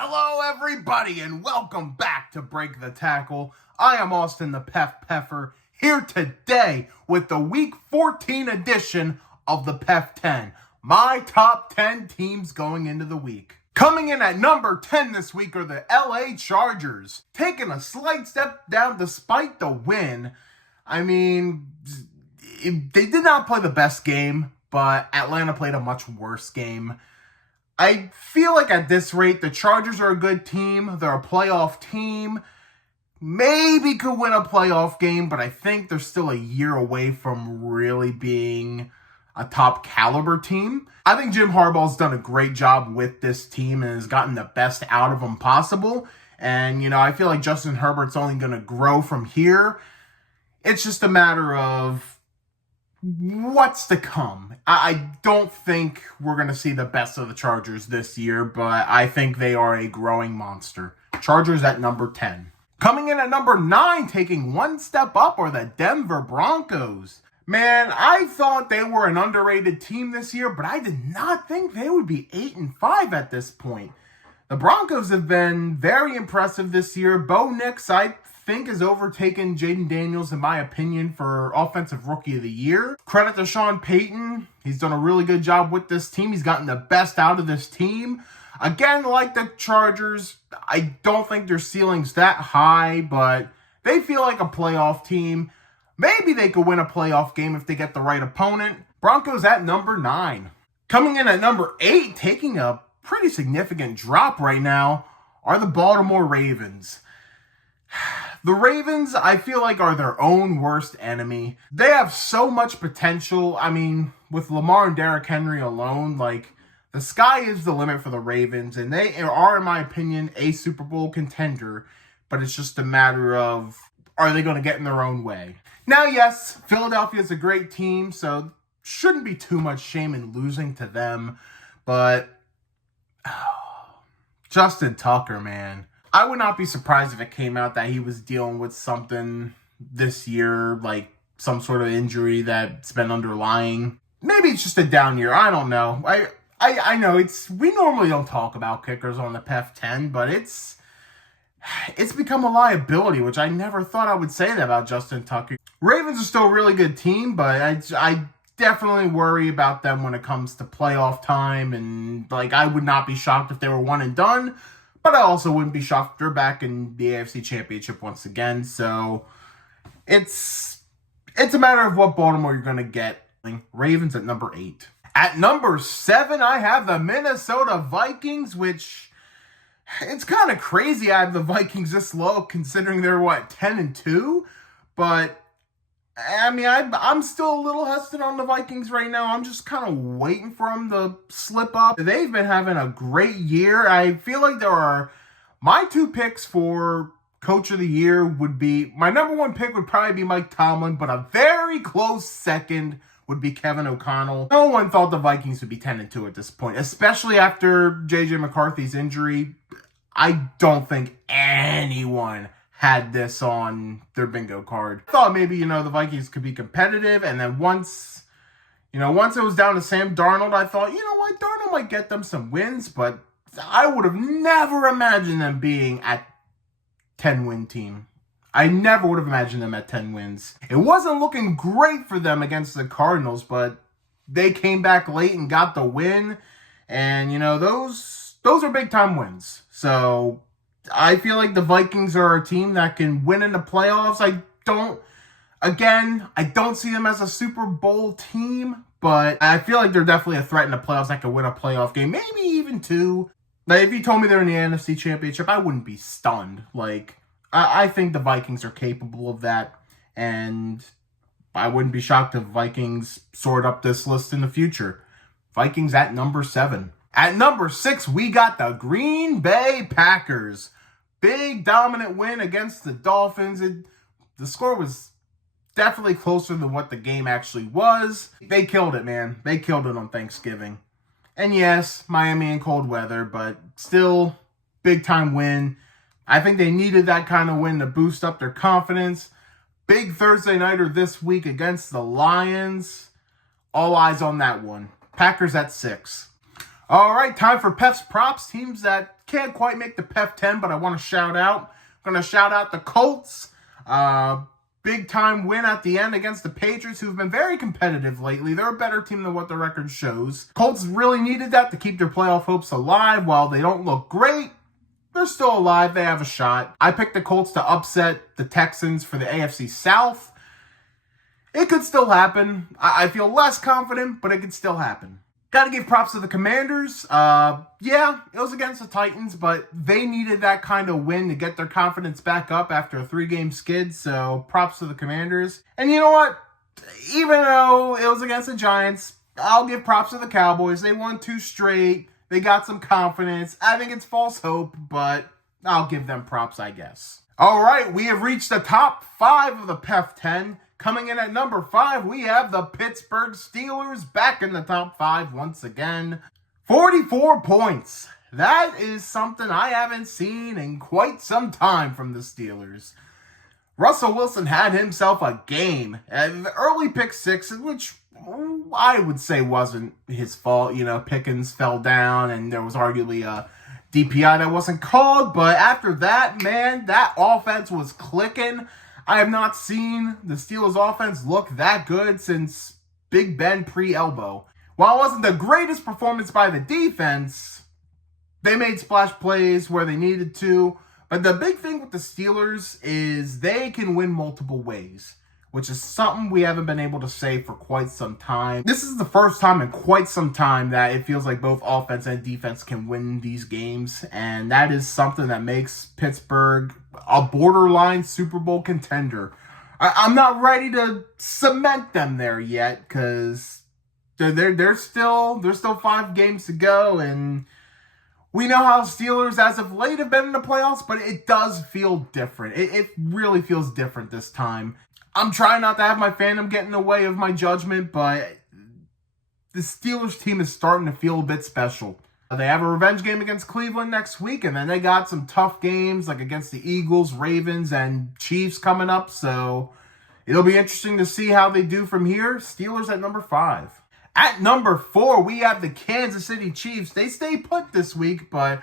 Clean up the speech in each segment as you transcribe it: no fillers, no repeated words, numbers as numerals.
Hello, everybody, and welcome back to Break the Tackle. I am Austin the PEF here today with the Week 14 edition of the PEF 10. My top 10 teams going into the week. Coming in at number 10 this week are the LA Chargers, taking a slight step down despite the win. I mean, they did not play the best game, but Atlanta played a much worse game. I feel like at this rate, the Chargers are a good team. They're a playoff team. Maybe could win a playoff game, but I think they're still a year away from really being a top caliber team. I think Jim Harbaugh's done a great job with this team and has gotten the best out of them possible. And, I feel like Justin Herbert's only going to grow from here. It's just a matter of what's to come. I don't think we're going to see the best of the Chargers this year, but I think they are a growing monster. Chargers at number 10. Coming in at number 9, taking one step up, are the Denver Broncos. Man, I thought they were an underrated team this year, but I did not think they would be 8-5 at this point. The Broncos have been very impressive this year. Bo Nix, I think, has overtaken Jaden Daniels, in my opinion, for Offensive Rookie of the Year. Credit to Sean Payton. He's done a really good job with this team. He's gotten the best out of this team. Again, like the Chargers, I don't think their ceiling's that high, but they feel like a playoff team. Maybe they could win a playoff game if they get the right opponent. Broncos at number 9. Coming in at number 8, taking a pretty significant drop right now, are the Baltimore Ravens. The Ravens, I feel like, are their own worst enemy. They have so much potential. I mean, with Lamar and Derrick Henry alone, the sky is the limit for the Ravens, and they are, in my opinion, a Super Bowl contender, but it's just a matter of, are they going to get in their own way? Now, yes, Philadelphia is a great team, so shouldn't be too much shame in losing to them, but Justin Tucker, man. I would not be surprised if it came out that he was dealing with something this year, like some sort of injury that's been underlying. Maybe it's just a down year. I don't know. I know we normally don't talk about kickers on the PEF 10, but it's become a liability, which I never thought I would say that about Justin Tucker. Ravens are still a really good team, but I definitely worry about them when it comes to playoff time, and I would not be shocked if they were one and done. But I also wouldn't be shocked if they're back in the AFC Championship once again. So it's a matter of what Baltimore you're going to get. Ravens at number 8. At number 7, I have the Minnesota Vikings, which it's kind of crazy I have the Vikings this low considering they're, 10-2? But I mean, I'm still a little hesitant on the Vikings right now. I'm just kind of waiting for them to slip up. They've been having a great year. I feel like my 2 picks for Coach of the Year would be, my number 1 pick would probably be Mike Tomlin, but a very close second would be Kevin O'Connell. No one thought the Vikings would be 10-2 at this point, especially after J.J. McCarthy's injury. I don't think anyone had this on their bingo card. I thought maybe, the Vikings could be competitive, and then once it was down to Sam Darnold, I thought, Darnold might get them some wins, but I would have never imagined them being at 10-win team. I never would have imagined them at 10 wins. It wasn't looking great for them against the Cardinals, but they came back late and got the win, and, those are big-time wins. So I feel like the Vikings are a team that can win in the playoffs. I don't see them as a Super Bowl team, but I feel like they're definitely a threat in the playoffs that could win a playoff game, maybe even 2. If you told me they're in the NFC Championship, I wouldn't be stunned. I think the Vikings are capable of that, and I wouldn't be shocked if Vikings soared up this list in the future. Vikings at number 7. At number 6, we got the Green Bay Packers. Big dominant win against the Dolphins. The score was definitely closer than what the game actually was. They killed it, man. They killed it on Thanksgiving. And yes, Miami in cold weather, but still big time win. I think they needed that kind of win to boost up their confidence. Big Thursday nighter this week against the Lions. All eyes on that one. Packers at 6. All right, time for PEF's props. Teams that can't quite make the PEF 10, but I want to shout out. I'm going to shout out the Colts. Big time win at the end against the Patriots, who've been very competitive lately. They're a better team than what the record shows. Colts really needed that to keep their playoff hopes alive. While they don't look great, they're still alive. They have a shot. I picked the Colts to upset the Texans for the AFC South. It could still happen. I feel less confident, but it could still happen. Got to give props to the Commanders. Yeah, it was against the Titans, but they needed that kind of win to get their confidence back up after a 3-game skid, so props to the Commanders. And you know what? Even though it was against the Giants, I'll give props to the Cowboys. They won 2 straight. They got some confidence. I think it's false hope, but I'll give them props, I guess. All right, we have reached the top 5 of the PEF 10. Coming in at number 5, we have the Pittsburgh Steelers back in the top 5 once again. 44 points. That is something I haven't seen in quite some time from the Steelers. Russell Wilson had himself a game. The early pick 6, which I would say wasn't his fault. You know, Pickens fell down and there was arguably a DPI that wasn't called. But after that, man, that offense was clicking. I have not seen the Steelers offense look that good since Big Ben pre-elbow. While it wasn't the greatest performance by the defense, they made splash plays where they needed to. But the big thing with the Steelers is they can win multiple ways, which is something we haven't been able to say for quite some time. This is the first time in quite some time that it feels like both offense and defense can win these games. And that is something that makes Pittsburgh a borderline Super Bowl contender. I'm not ready to cement them there yet because they're still 5 games to go, and we know how Steelers as of late have been in the playoffs, but it does feel different. It really feels different this time. I'm trying not to have my fandom get in the way of my judgment, but the Steelers team is starting to feel a bit special. They have a revenge game against Cleveland next week, and then they got some tough games like against the Eagles, Ravens, and Chiefs coming up, so it'll be interesting to see how they do from here. Steelers at number 5. At number 4, we have the Kansas City Chiefs. They stay put this week, but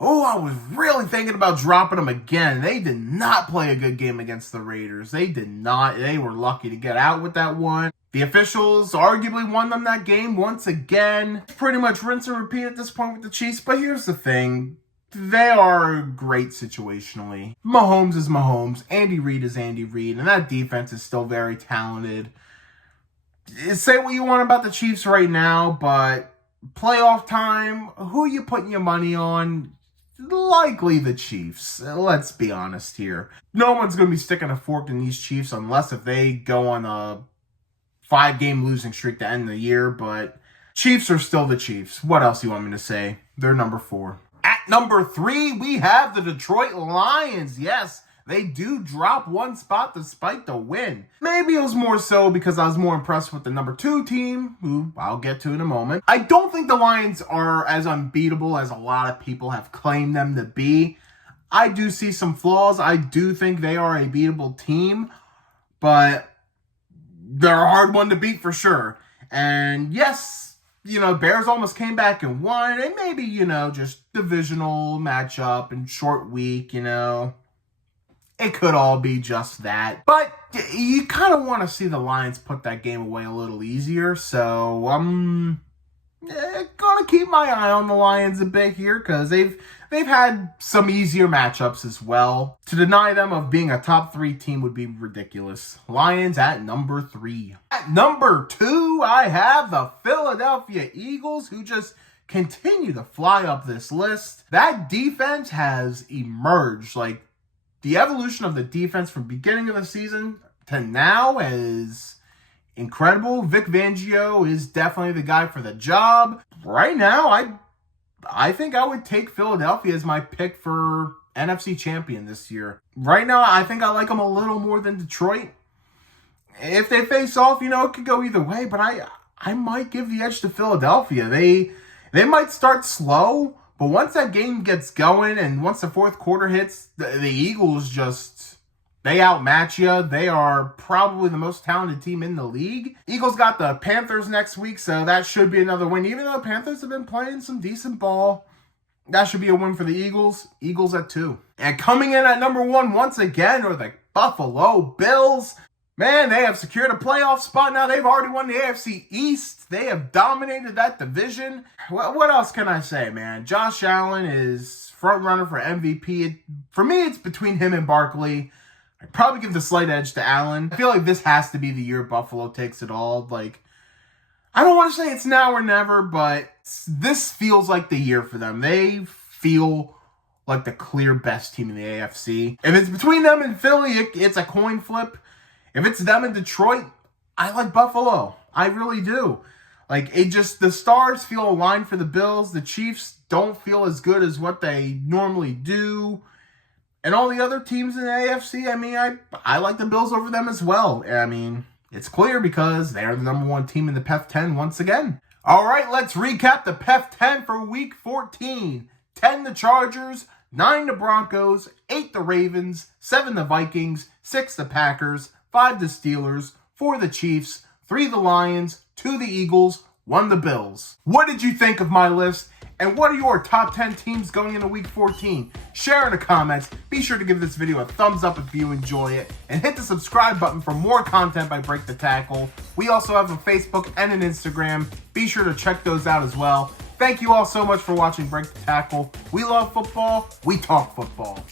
I was really thinking about dropping them again. They did not play a good game against the Raiders. They did not. They were lucky to get out with that one. The officials arguably won them that game once again. Pretty much rinse and repeat at this point with the Chiefs. But here's the thing. They are great situationally. Mahomes is Mahomes. Andy Reid is Andy Reid. And that defense is still very talented. Say what you want about the Chiefs right now, but playoff time, who are you putting your money on? Likely the Chiefs. Let's be honest here. No one's going to be sticking a fork in these Chiefs unless if they go on a 5-game losing streak to end the year, but Chiefs are still the Chiefs. What else do you want me to say? They're number 4. At number 3, we have the Detroit Lions. Yes, they do drop 1 spot despite the win. Maybe it was more so because I was more impressed with the number 2 team, who I'll get to in a moment. I don't think the Lions are as unbeatable as a lot of people have claimed them to be. I do see some flaws. I do think they are a beatable team, but they're a hard one to beat for sure. And yes, Bears almost came back and won. And maybe, just divisional matchup and short week, It could all be just that. But you kind of want to see the Lions put that game away a little easier. So I'm going to keep my eye on the Lions a bit here because they've had some easier matchups as well. To deny them of being a top 3 team would be ridiculous. Lions at number 3. At number 2, I have the Philadelphia Eagles, who just continue to fly up this list. That defense has emerged. The evolution of the defense from beginning of the season to now is incredible. Vic Fangio is definitely the guy for the job. Right now, I think I would take Philadelphia as my pick for NFC champion this year. Right now, I think I like them a little more than Detroit. If they face off, it could go either way, but I might give the edge to Philadelphia. They might start slow, but once that game gets going and once the fourth quarter hits, the Eagles they outmatch you. They are probably the most talented team in the league. Eagles got the Panthers next week, so that should be another win. Even though the Panthers have been playing some decent ball, That should be a win for the Eagles. Eagles at 2. And coming in at number 1 once again are the Buffalo Bills. Man, they have secured a playoff spot now. They've already won the AFC East. They have dominated that division. What else can I say, man? Josh Allen is front runner for MVP. For me, it's between him and Barkley. I'd probably give the slight edge to Allen. I feel like this has to be the year Buffalo takes it all. Like, I don't want to say it's now or never, but this feels like the year for them. They feel like the clear best team in the AFC. If it's between them and Philly, it's a coin flip. If it's them and Detroit, I like Buffalo. I really do. Like, the stars feel aligned for the Bills. The Chiefs don't feel as good as what they normally do. And all the other teams in the AFC, I mean, I like the Bills over them as well. I mean, it's clear because they're the number 1 team in the PEF 10 once again. All right, let's recap the PEF 10 for Week 14. 10 the Chargers, 9 the Broncos, 8 the Ravens, 7 the Vikings, 6 the Packers, 5 the Steelers, 4 the Chiefs, 3 the Lions, 2 the Eagles, 1 the Bills. What did you think of my list? And what are your top 10 teams going into Week 14? Share in the comments. Be sure to give this video a thumbs up if you enjoy it. And hit the subscribe button for more content by Break the Tackle. We also have a Facebook and an Instagram. Be sure to check those out as well. Thank you all so much for watching Break the Tackle. We love football. We talk football.